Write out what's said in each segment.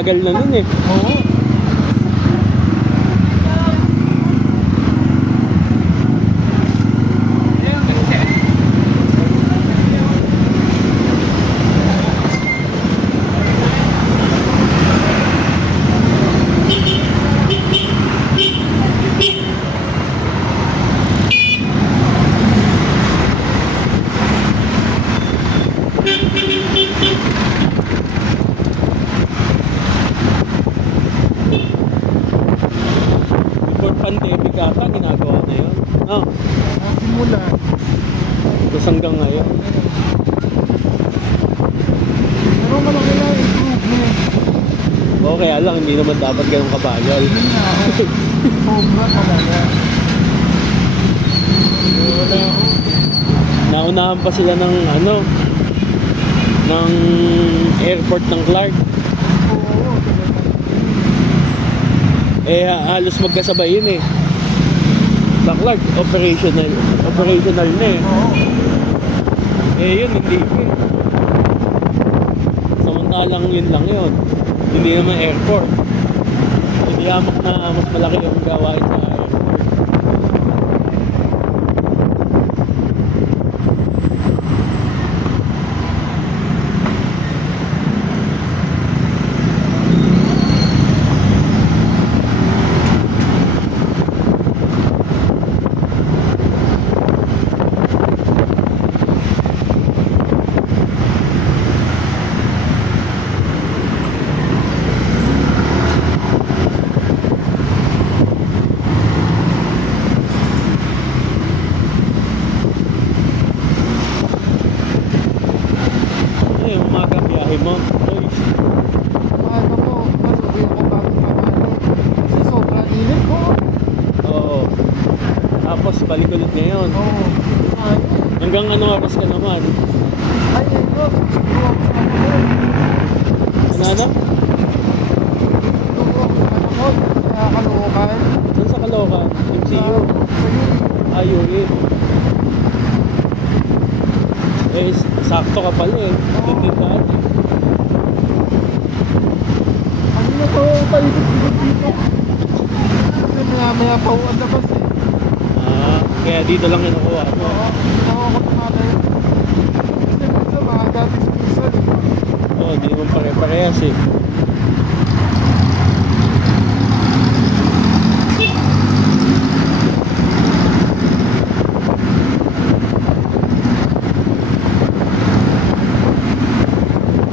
tagal na nun eh. Oo. Before pandemic ata, ginagawa na yun. No? Simula. Tapos hanggang ngayon. Pero malaki na improvement. Oo, kaya lang, hindi naman dapat ganun kabagal. Yun na ako. Sobra talaga. Wala ako. Naunahan pa sila ng ano, ng airport ng Clark. Oo. Eh halos magkasabay yun eh. Sa Clark, operational na eh. Oo. Eh yun, hindi eh. Samantalang yun lang yun. Hindi naman airport. Hindi hamak na mas malaki yung gawain sa airport. Ano yung umaga biyahe mo? Uy, Ano po, masubi ako bago pamalo. Kasi sobrang init po. oo. Tapos balik ulit ngayon. Oo. Ay, Hanggang ano oras ka naman? ay, ito. Siguro ako sa mga. Ano ano? Siguro ako sa mga. Kaya kalukan. Saan sa Caloocan? MCU? UAE. Eh, sakto ka pala eh. Doon din ka eh. Ano na to? Paikot-ikot dito. Kasi maya-maya pa uwan labas eh. Kaya dito lang yung nakuha mo. Oo. Hindi ako tumatayo. Kasi minsan mga gatis-minsan. Oo, hindi naman pare-parehas eh.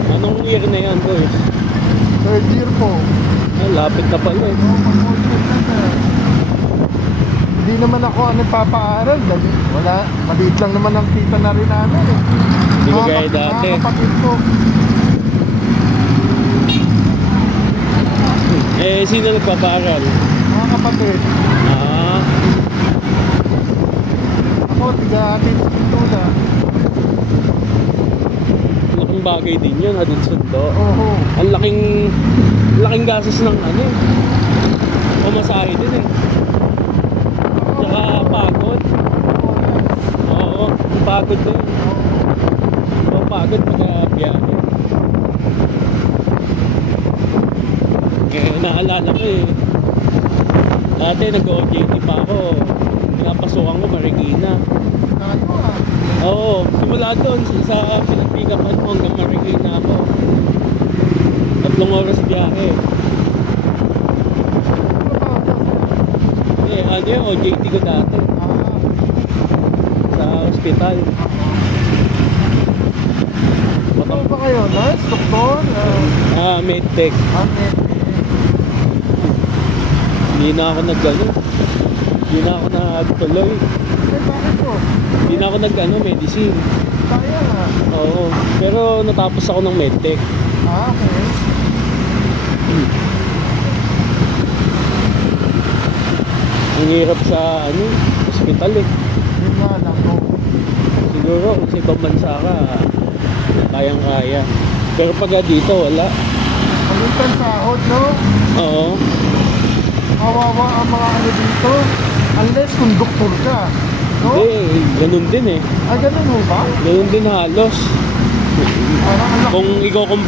Anong year na yan, boys? Third year po. Lapit na pala eh. Oo, mag-order na sir. Hindi naman ako nagpapaaral. Dali. Wala. Maliit lang naman ang kita na rin namin eh. Hindi ka gaya dati. Mga kapatid ko. Eh, sino nagpapaaral? Mga kapatid. Ah, Ako, tiga-atin sa Pintula. laking bagay din yun, Hadid Sundo. Oo. Ang laking gastos ng ano eh. Pamasahe din eh. Tsaka pagod. Oo, pagod din. Pagod pagka-biyahe. Eh, naalala ko eh. Dati nag-OJT pa ako. Pinapasukan ko Marikina. Ano ah. Oo, simula doon sa pinag-pick-upan ko hanggang Marikina ako. 3 oras biyahe. Eh, ano yun, OJT ko dati. Sa ospital. Ano ba kayo? Nurse? Doktor? Medtech. Amet. Hindi na ako nag-ano. Hindi na ako nagtuloy. Eh, bakit po? Hindi na ako nag-ano, medicine. Kaya nga. Oo. Pero natapos ako ng medtech. Okay. Ang hirap sa ano, ospital eh. Yun nga lang po. Siguro kung sa ibang bansa ka, kayang-kaya. Pero pag dito, wala. Pagintang sahod, no? Oo. Kawawa ang mga ano dito. Unless kung doktor ka. No? Hindi, ganun din eh. Ah, ganun mo ba? Ganun din halos. Parang anak Kung ikaw kumpara